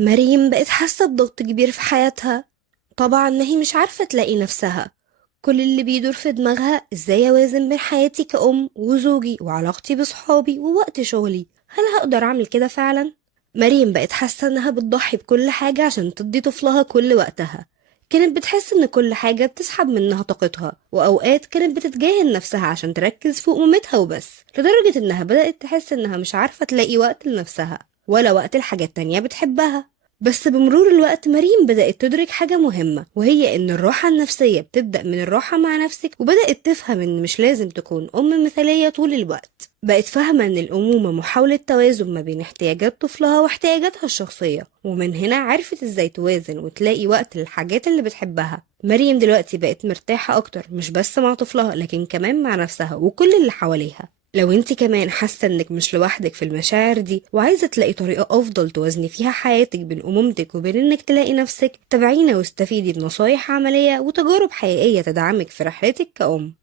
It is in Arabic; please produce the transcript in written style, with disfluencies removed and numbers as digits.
مريم بقت حاسة بضغط كبير في حياتها. طبعا ما هي مش عارفة تلاقي نفسها. كل اللي بيدور في دماغها ازاي اوازن بين حياتي كأم وزوجي وعلاقتي بصحابي ووقت شغلي. هل هقدر اعمل كده فعلا؟ مريم بقت حاسة انها بتضحي بكل حاجة عشان تدي طفلها كل وقتها. كانت بتحس ان كل حاجة بتسحب منها طاقتها، واوقات كانت بتتجاهل نفسها عشان تركز في امومتها وبس، لدرجة انها بدأت تحس انها مش عارفة تلاقي وقت لنفسها ولا وقت لحاجات تانية بتحبها. بس بمرور الوقت مريم بدأت تدرك حاجة مهمة، وهي إن الراحة النفسية بتبدأ من الراحة مع نفسك، وبدأت تفهم إن مش لازم تكون أم مثالية طول الوقت. بقت فاهمة إن الأمومة محاولة توازن ما بين احتياجات طفلها واحتياجاتها الشخصية، ومن هنا عرفت إزاي توازن وتلاقي وقت للحاجات اللي بتحبها. مريم دلوقتي بقت مرتاحة أكتر، مش بس مع طفلها لكن كمان مع نفسها وكل اللي حواليها. لو انت كمان حاسة انك مش لوحدك في المشاعر دي، وعايزة تلاقي طريقة افضل توازني فيها حياتك بين امومتك وبين انك تلاقي نفسك، تابعينا واستفيدي بنصايح عملية وتجارب حقيقية تدعمك في رحلتك كأم.